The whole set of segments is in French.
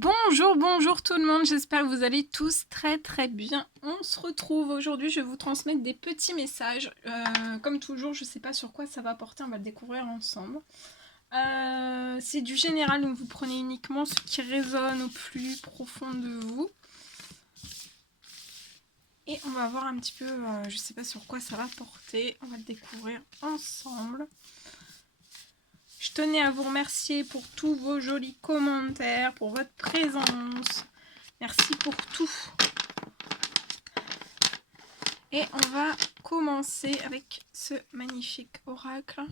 Bonjour tout le monde, j'espère que vous allez tous très bien. On se retrouve aujourd'hui, je vais vous transmettre des petits messages. Comme toujours, je ne sais pas sur quoi ça va porter, on va le découvrir ensemble. C'est du général, donc vous prenez uniquement ce qui résonne au plus profond de vous. Et on va voir un petit peu, je ne sais pas sur quoi ça va porter, on va le découvrir ensemble. Je tenais à vous remercier pour tous vos jolis commentaires, pour votre présence. Merci pour tout. Et on va commencer avec ce magnifique oracle.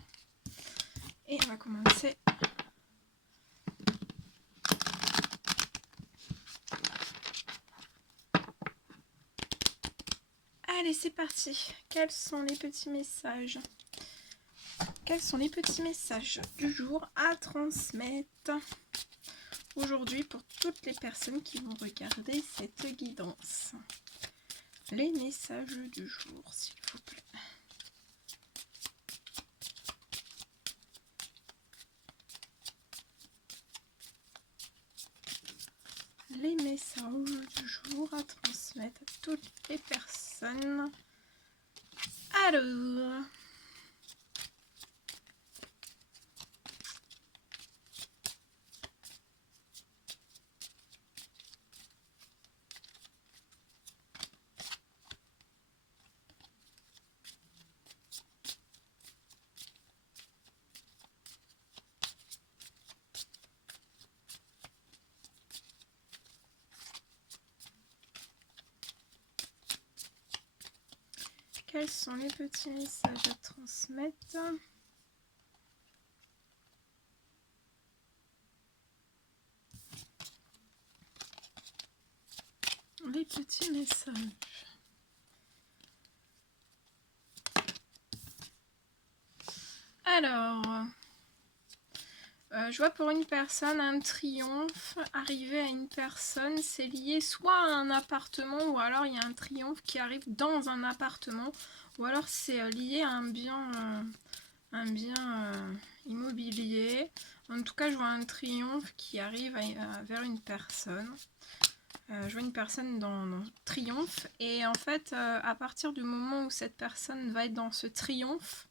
Et on va commencer. Allez, c'est parti. Quels sont les petits messages? Quels sont les petits messages du jour à transmettre aujourd'hui pour toutes les personnes qui vont regarder cette guidance? Les messages du jour, s'il vous plaît. Les messages du jour à transmettre à toutes les personnes. Alors... Quels sont les petits messages à transmettre? Les petits messages. Alors, je vois pour une personne un triomphe arriver à une personne. C'est lié soit à un appartement ou alors il y a un triomphe qui arrive dans un appartement. Ou alors c'est lié à un bien immobilier. En tout cas, je vois un triomphe qui arrive vers une personne. Je vois une personne dans triomphe. Et en fait, à partir du moment où cette personne va être dans ce triomphe,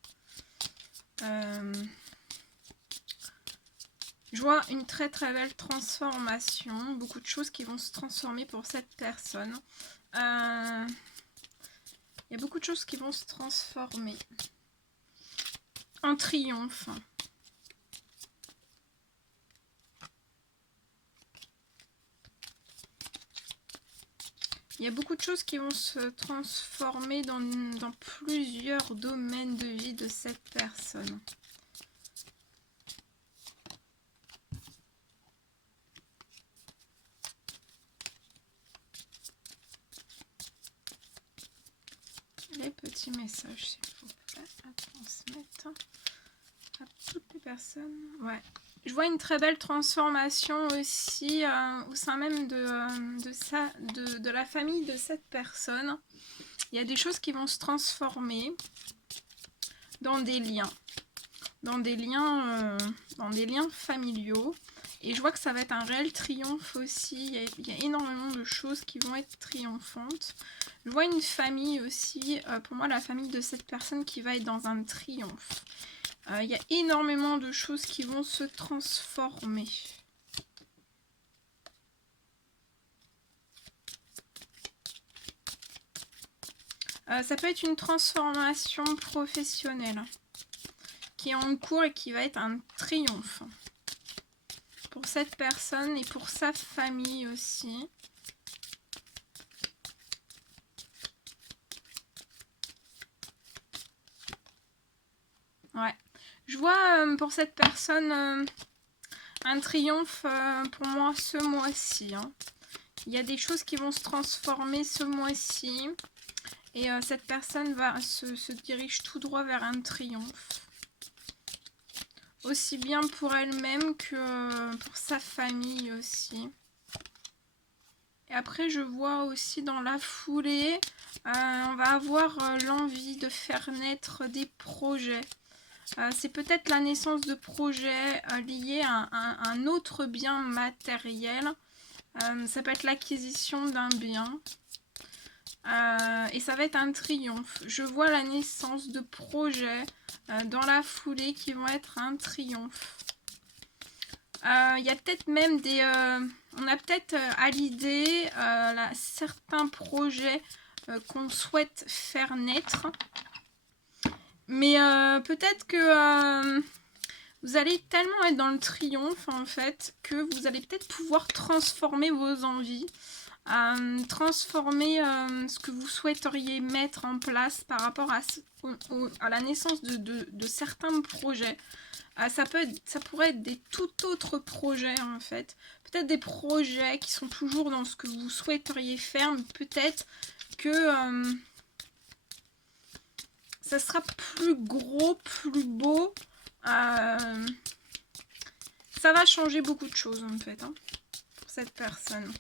je vois une très belle transformation. Beaucoup de choses qui vont se transformer pour cette personne. Il y a beaucoup de choses qui vont se transformer en triomphe. Il y a beaucoup de choses qui vont se transformer dans plusieurs domaines de vie de cette personne. Les petits messages, s'il vous plaît, à transmettre à toutes les personnes. Ouais. Je vois une très belle transformation aussi au sein même de la famille de cette personne. Il y a des choses qui vont se transformer dans des liens. Dans des liens familiaux. Et je vois que ça va être un réel triomphe aussi. Il y a énormément de choses qui vont être triomphantes. Je vois une famille aussi. Pour moi, la famille de cette personne qui va être dans un triomphe. Il y a énormément de choses qui vont se transformer. Ça peut être une transformation professionnelle qui est en cours et qui va être un triomphe pour cette personne et pour sa famille aussi. Ouais. Je vois pour cette personne un triomphe pour moi ce mois-ci. Hein. Il y a des choses qui vont se transformer ce mois-ci. Et cette personne se dirige tout droit vers un triomphe. Aussi bien pour elle-même que pour sa famille aussi. Et après, je vois aussi dans la foulée, on va avoir l'envie de faire naître des projets. C'est peut-être la naissance de projets liés à un autre bien matériel. Ça peut être l'acquisition d'un bien. Et ça va être un triomphe. Je vois la naissance de projets dans la foulée qui vont être un triomphe. Il y a peut-être même des... on a peut-être à l'idée certains projets qu'on souhaite faire naître. Mais peut-être que vous allez tellement être dans le triomphe en fait que vous allez peut-être pouvoir transformer vos envies. Transformer ce que vous souhaiteriez mettre en place par rapport à la naissance de certains projets. Ça pourrait être des tout autres projets en fait. Peut-être des projets qui sont toujours dans ce que vous souhaiteriez faire, mais peut-être que ça sera plus gros, plus beau. Ça va changer beaucoup de choses en fait pour cette personne.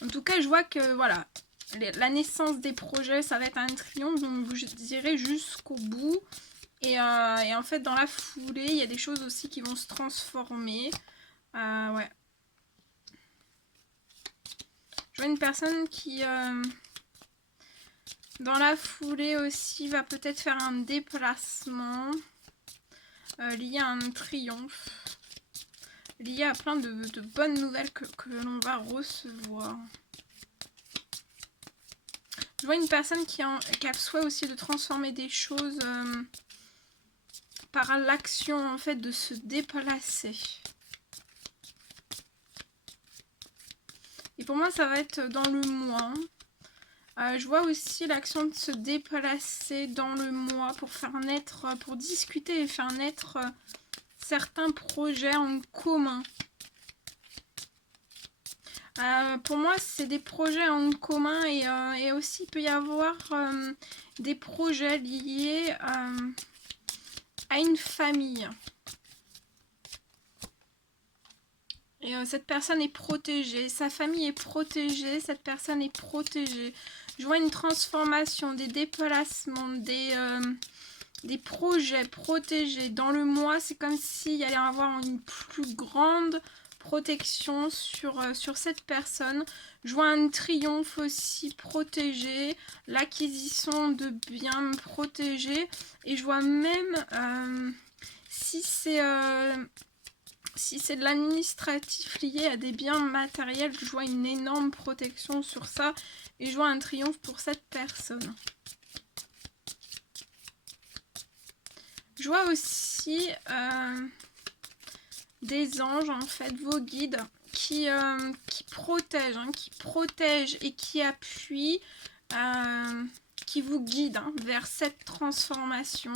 En tout cas, je vois que voilà, la naissance des projets, ça va être un triomphe, donc vous direz jusqu'au bout. Et en fait, dans la foulée, il y a des choses aussi qui vont se transformer. Ouais. Je vois une personne qui, dans la foulée aussi, va peut-être faire un déplacement lié à un triomphe. Lié à plein de bonnes nouvelles que l'on va recevoir. Je vois une personne qui a le souhait aussi de transformer des choses par l'action en fait de se déplacer. Et pour moi ça va être dans le mois. Je vois aussi l'action de se déplacer dans le mois pour faire naître, pour discuter et faire naître certains projets en commun. Pour moi, c'est des projets en commun et aussi il peut y avoir des projets liés à une famille. Et cette personne est protégée, sa famille est protégée, cette personne est protégée. Je vois une transformation, des déplacements, des projets protégés. Dans le mois, c'est comme s'il y allait avoir une plus grande protection sur cette personne. Je vois un triomphe aussi protégé, l'acquisition de biens protégés. Et je vois même, si c'est de l'administratif lié à des biens matériels, je vois une énorme protection sur ça. Et je vois un triomphe pour cette personne. Je vois aussi des anges, en fait, vos guides, qui protègent et qui appuient, qui vous guident vers cette transformation.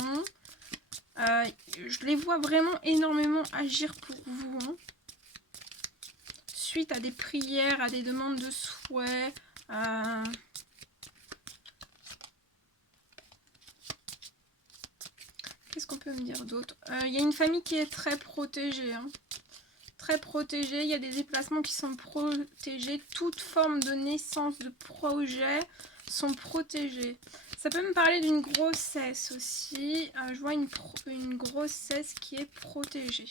Je les vois vraiment énormément agir pour vous. Suite à des prières, à des demandes de souhait. Qu'est-ce qu'on peut me dire d'autre? Il y a une famille qui est très protégée. Très protégée. Il y a des déplacements qui sont protégés. Toute forme de naissance, de projet sont protégés. Ça peut me parler d'une grossesse aussi. Je vois une grossesse qui est protégée.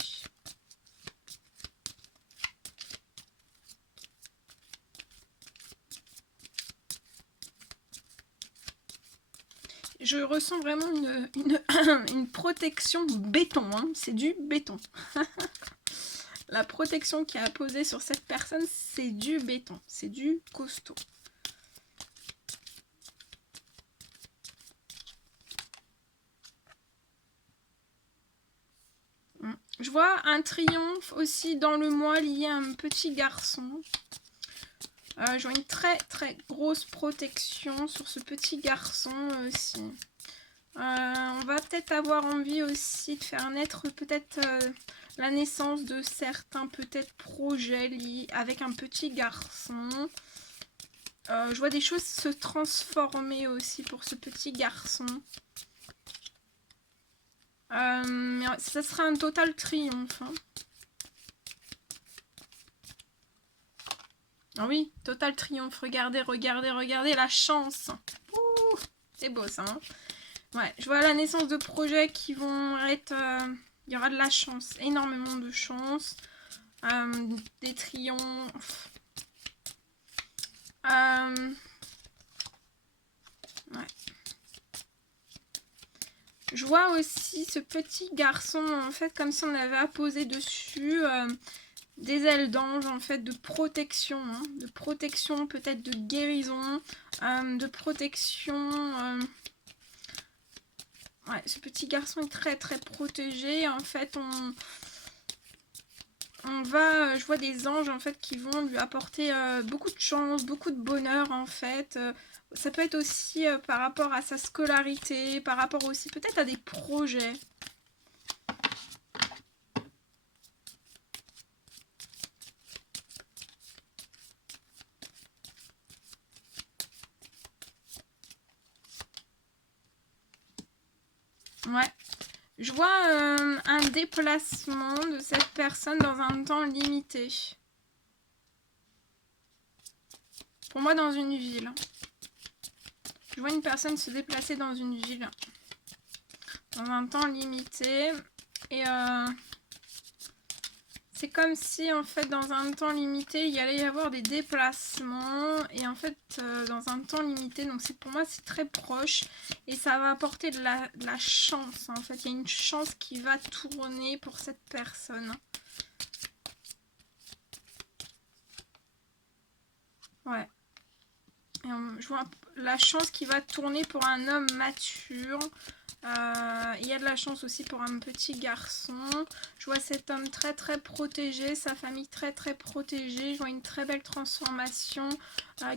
Je ressens vraiment une protection béton. C'est du béton. La protection qui est apposée sur cette personne, c'est du béton. C'est du costaud. Je vois un triomphe aussi dans le mois lié à un petit garçon. Je vois une très très grosse protection sur ce petit garçon aussi. On va peut-être avoir envie aussi de faire naître peut-être la naissance de certains peut-être projets liés avec un petit garçon. Je vois des choses se transformer aussi pour ce petit garçon. Mais ça sera un total triomphe. Ah oui, total triomphe. Regardez, regardez, regardez la chance. C'est beau ça. Ouais, je vois la naissance de projets qui vont être... il y aura de la chance, énormément de chance. des triomphes. Ouais. Je vois aussi ce petit garçon, en fait, comme si on avait apposé dessus des ailes d'ange, en fait, de protection. Hein, de protection, peut-être de guérison, de protection. Ouais, ce petit garçon est très très protégé. En fait, je vois des anges en fait qui vont lui apporter beaucoup de chance, beaucoup de bonheur en fait. Ça peut être aussi par rapport à sa scolarité, par rapport aussi peut-être à des projets. Ouais. Je vois un déplacement de cette personne dans un temps limité. Pour moi, dans une ville. Je vois une personne se déplacer dans une ville. Dans un temps limité. Et c'est comme si, en fait, dans un temps limité, il allait y avoir des déplacements. Et en fait, dans un temps limité, donc pour moi, c'est très proche. Et ça va apporter de la chance, en fait. Il y a une chance qui va tourner pour cette personne. Ouais. Et je vois la chance qui va tourner pour un homme mature. Il y a de la chance aussi pour un petit garçon. Je vois cet homme très très protégé, sa famille très très protégée. Je vois une très belle transformation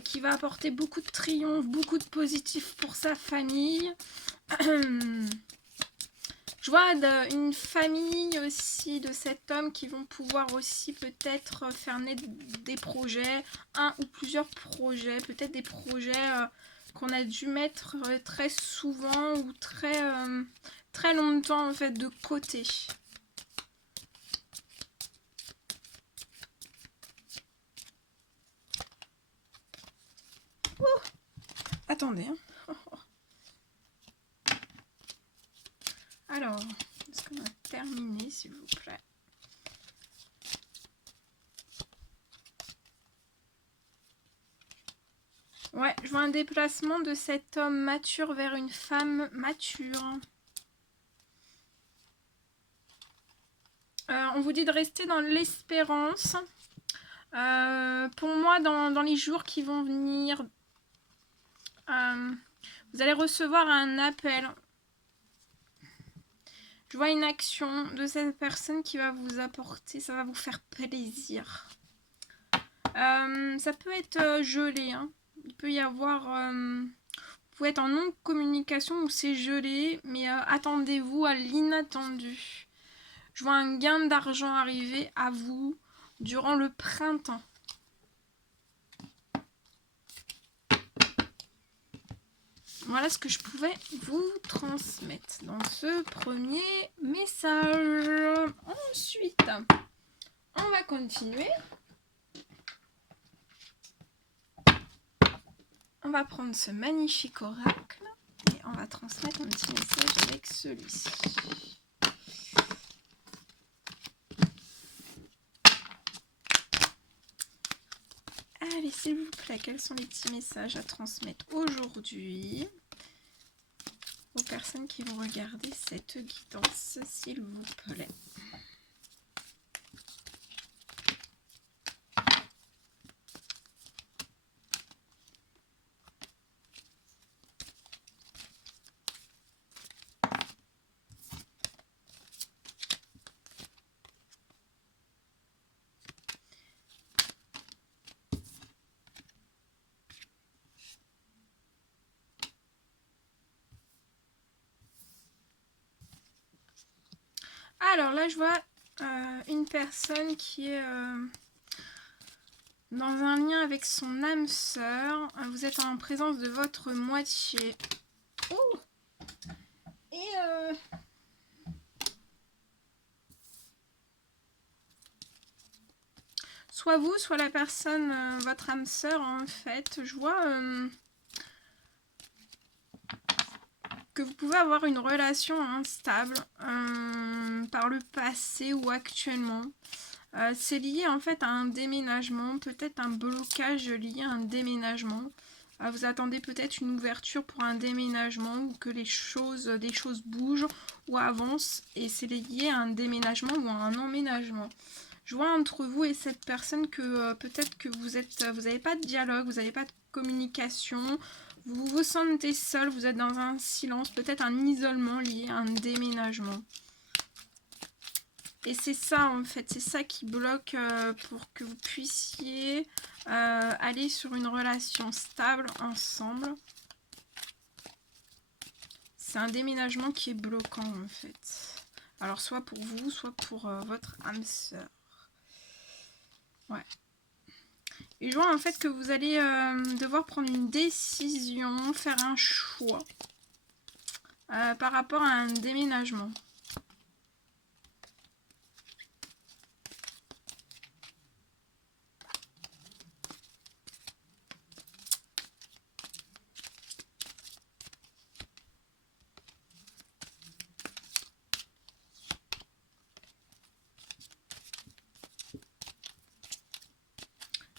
qui va apporter beaucoup de triomphe, beaucoup de positif pour sa famille. Je vois une famille aussi de cet homme qui vont pouvoir aussi peut-être faire naître des projets, un ou plusieurs projets, peut-être des projets qu'on a dû mettre très souvent ou très longtemps en fait de côté. Ouh, attendez. Hein. Alors, est-ce qu'on a terminé s'il vous plaît? Ouais, je vois un déplacement de cet homme mature vers une femme mature. On vous dit de rester dans l'espérance. Pour moi, dans les jours qui vont venir, vous allez recevoir un appel. Je vois une action de cette personne qui va vous apporter, ça va vous faire plaisir. Ça peut être gelé. Hein. Il peut y avoir... vous pouvez être en non-communication où c'est gelé, mais attendez-vous à l'inattendu. Je vois un gain d'argent arriver à vous durant le printemps. Voilà ce que je pouvais vous transmettre dans ce premier message. Ensuite, on va continuer. On va prendre ce magnifique oracle et on va transmettre un petit message avec celui-ci. Allez, s'il vous plaît, quels sont les petits messages à transmettre aujourd'hui aux personnes qui vont regarder cette guidance, s'il vous plaît. Alors là, je vois une personne qui est dans un lien avec son âme sœur. Vous êtes en présence de votre moitié. Oh! Et soit vous, soit la personne, votre âme sœur, en fait. Je vois que vous pouvez avoir une relation instable par le passé ou actuellement. C'est lié en fait à un déménagement, peut-être un blocage lié à un déménagement. Vous attendez peut-être une ouverture pour un déménagement ou que des choses bougent ou avancent et c'est lié à un déménagement ou à un emménagement. Je vois entre vous et cette personne que peut-être que vous n'avez pas de dialogue, vous n'avez pas de communication, vous vous sentez seul, vous êtes dans un silence, peut-être un isolement lié à un déménagement. Et c'est ça en fait, c'est ça qui bloque pour que vous puissiez aller sur une relation stable ensemble. C'est un déménagement qui est bloquant en fait. Alors soit pour vous, soit pour votre âme sœur. Ouais. Et je vois en fait que vous allez devoir prendre une décision, faire un choix par rapport à un déménagement.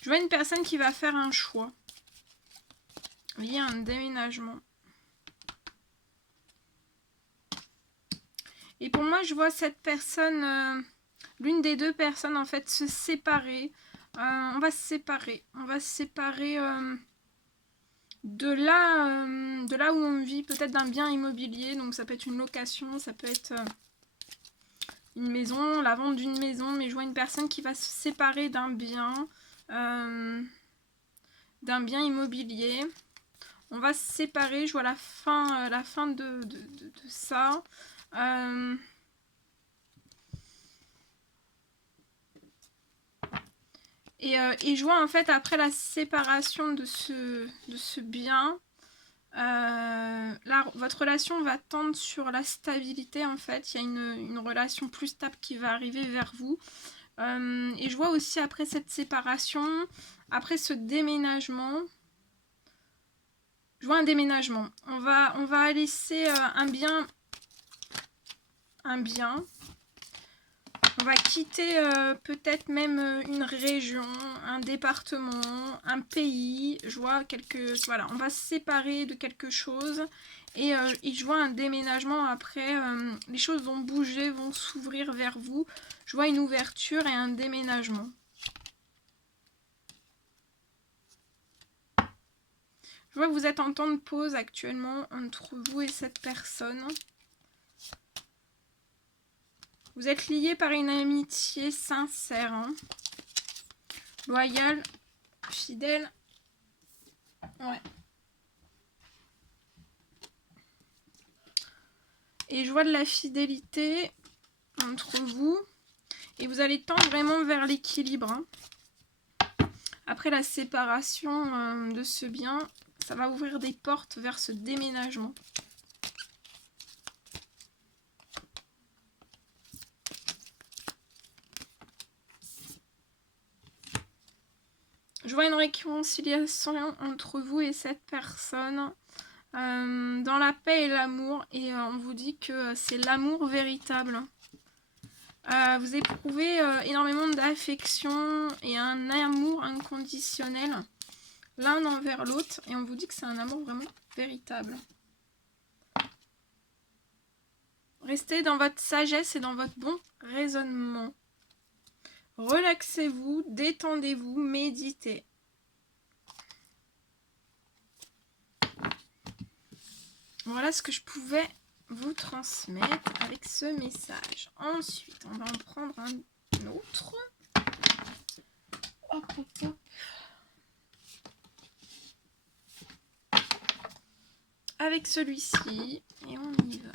Je vois une personne qui va faire un choix lié à un déménagement. Et pour moi, je vois cette personne, l'une des deux personnes en fait, se séparer. On va se séparer. On va se séparer de là où on vit, peut-être d'un bien immobilier. Donc ça peut être une location, ça peut être une maison, la vente d'une maison. Mais je vois une personne qui va se séparer d'un bien immobilier. On va se séparer, je vois la fin de ça. Et je vois en fait après la séparation de ce bien, là, votre relation va tendre sur la stabilité en fait. Il y a une relation plus stable qui va arriver vers vous. Et je vois aussi après cette séparation, après ce déménagement, je vois un déménagement. On va laisser un bien. On va quitter peut-être même une région, un département, un pays. Je vois voilà, on va se séparer de quelque chose. Et je vois un déménagement après. Les choses vont bouger, vont s'ouvrir vers vous. Je vois une ouverture et un déménagement. Je vois que vous êtes en temps de pause actuellement entre vous et cette personne. Vous êtes liés par une amitié sincère, hein. Loyale, fidèle. Ouais. Et je vois de la fidélité entre vous. Et vous allez tendre vraiment vers l'équilibre, hein. Après la séparation de ce bien, ça va ouvrir des portes vers ce déménagement. Je vois une réconciliation entre vous et cette personne dans la paix et l'amour. Et on vous dit que c'est l'amour véritable. Vous éprouvez énormément d'affection et un amour inconditionnel l'un envers l'autre. Et on vous dit que c'est un amour vraiment véritable. Restez dans votre sagesse et dans votre bon raisonnement. Relaxez-vous, détendez-vous, méditez. Voilà ce que je pouvais vous transmettre avec ce message. Ensuite, on va en prendre un autre. Hop, hop, hop. Avec celui-ci, et on y va.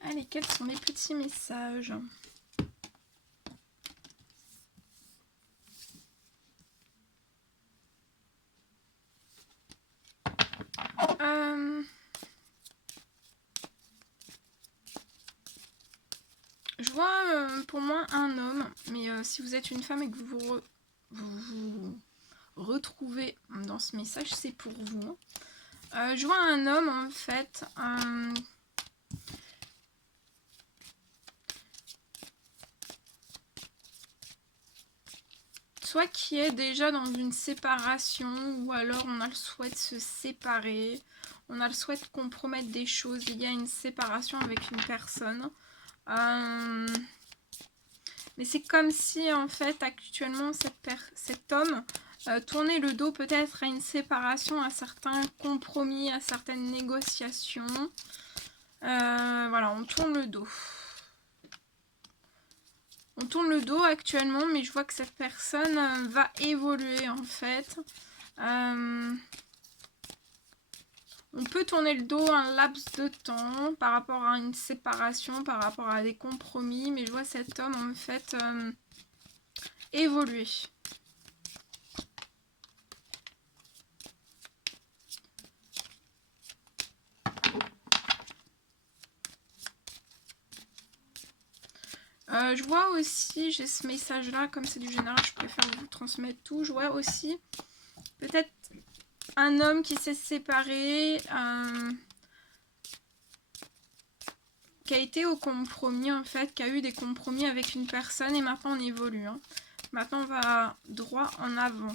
Allez, quels sont mes petits messages ? Je vois pour moi un homme, mais si vous êtes une femme et que vous retrouvez dans ce message, c'est pour vous. Je vois un homme en fait soit qui est déjà dans une séparation, ou alors on a le souhait de se séparer, on a le souhait de compromettre des choses, il y a une séparation avec une personne. Mais c'est comme si en fait actuellement cet homme tournait le dos peut-être à une séparation, à certains compromis, à certaines négociations. Voilà, on tourne le dos. On tourne le dos actuellement, mais je vois que cette personne va évoluer en fait. On peut tourner le dos un laps de temps par rapport à une séparation, par rapport à des compromis, mais je vois cet homme en fait évoluer. Je vois aussi, j'ai ce message là, comme c'est du général, je préfère vous transmettre tout. Je vois aussi peut-être un homme qui s'est séparé, qui a été au compromis en fait, qui a eu des compromis avec une personne et maintenant on évolue. Hein. Maintenant on va droit en avant.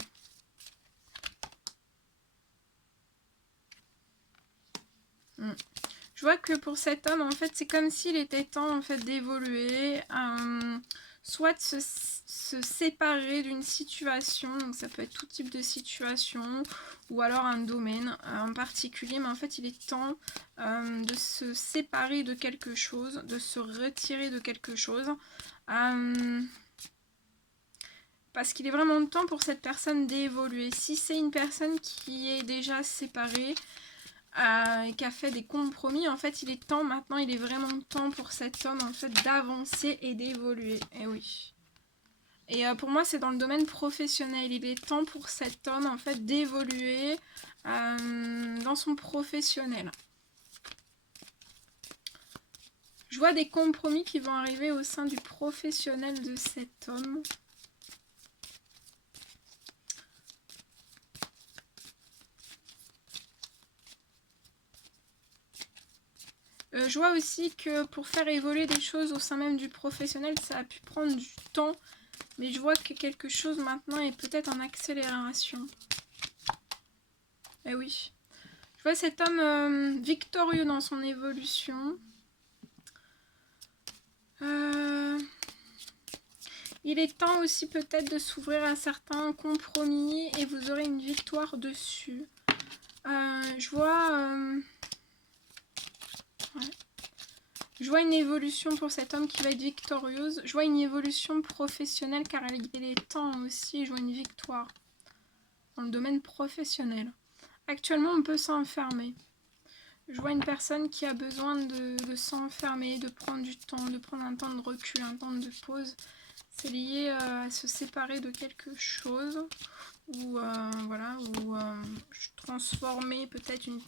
Je vois que pour cet homme, en fait, c'est comme s'il était temps en fait d'évoluer, soit de se séparer d'une situation, donc ça peut être tout type de situation, ou alors un domaine en particulier, mais en fait, il est temps de se séparer de quelque chose, de se retirer de quelque chose, parce qu'il est vraiment temps pour cette personne d'évoluer. Si c'est une personne qui est déjà séparée, qui a fait des compromis, en fait il est temps maintenant, il est vraiment temps pour cet homme en fait d'avancer et d'évoluer. Et oui. Et pour moi c'est dans le domaine professionnel, il est temps pour cet homme en fait d'évoluer dans son professionnel. Je vois des compromis qui vont arriver au sein du professionnel de cet homme. Je vois aussi que pour faire évoluer des choses au sein même du professionnel, ça a pu prendre du temps. Mais je vois que quelque chose maintenant est peut-être en accélération. Eh oui. Je vois cet homme victorieux dans son évolution. Il est temps aussi peut-être de s'ouvrir à certains compromis et vous aurez une victoire dessus. Je vois... ouais. Je vois une évolution pour cet homme qui va être victorieuse. Je vois une évolution professionnelle car il est temps aussi. Je vois une victoire dans le domaine professionnel. Actuellement, on peut s'enfermer. Je vois une personne qui a besoin de s'enfermer, de prendre du temps, de prendre un temps de recul, un temps de pause. C'est lié à se séparer de quelque chose ou voilà, ou transformer peut-être une... De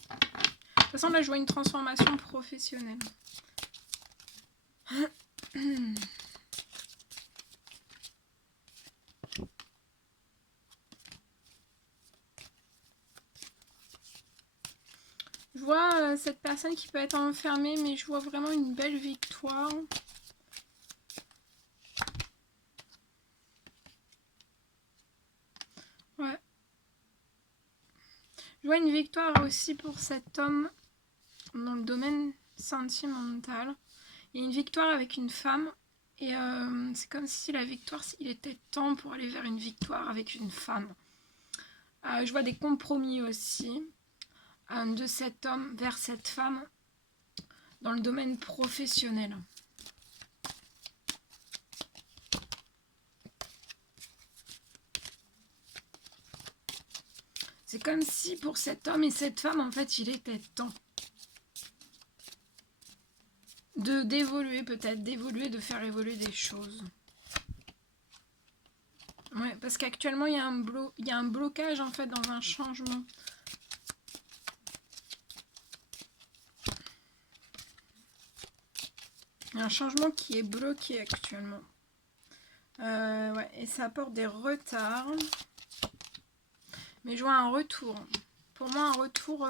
toute façon, là, je vois une transformation professionnelle. Je vois cette personne qui peut être enfermée, mais je vois vraiment une belle victoire. Ouais. Je vois une victoire aussi pour cet homme dans le domaine sentimental. Il y a une victoire avec une femme. Et c'est comme si la victoire, il était temps pour aller vers une victoire avec une femme. Je vois des compromis aussi de cet homme vers cette femme dans le domaine professionnel. C'est comme si pour cet homme et cette femme, en fait, il était temps d'évoluer peut-être, d'évoluer, de faire évoluer des choses. Ouais, parce qu'actuellement, il y a un blocage, en fait, dans un changement. Il y a un changement qui est bloqué actuellement. Ouais, et ça apporte des retards. Mais je vois un retour. pour moi un retour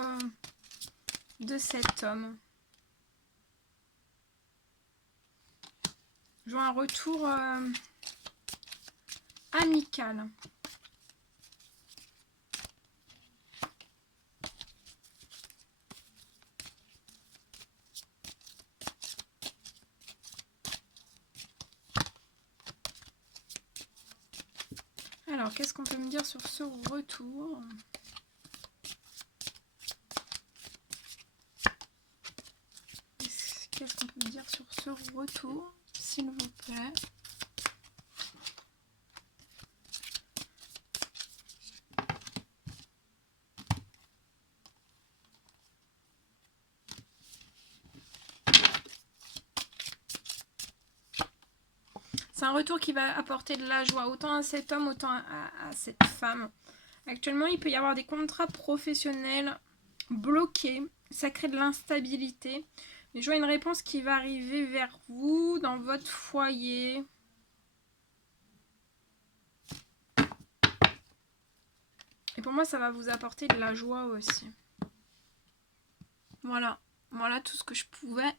de cet homme. Je vois un retour amical. Alors, qu'est-ce qu'on peut me dire sur ce retour? Qu'est-ce qu'on peut me dire sur ce retour, s'il vous plaît? C'est un retour qui va apporter de la joie, autant à cet homme, autant à cette femme. Actuellement, il peut y avoir des contrats professionnels bloqués. Ça crée de l'instabilité. Mais je vois une réponse qui va arriver vers vous, dans votre foyer. Et pour moi, ça va vous apporter de la joie aussi. Voilà. Voilà tout ce que je pouvais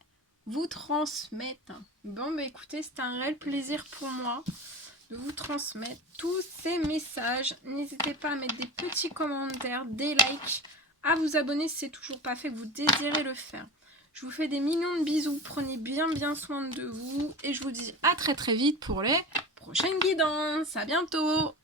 vous transmettre. Bon, bah écoutez, c'était un réel plaisir pour moi de vous transmettre tous ces messages. N'hésitez pas à mettre des petits commentaires, des likes, à vous abonner si c'est toujours pas fait, que vous désirez le faire. Je vous fais des millions de bisous, prenez bien soin de vous et je vous dis à très vite pour les prochaines guidances. À bientôt!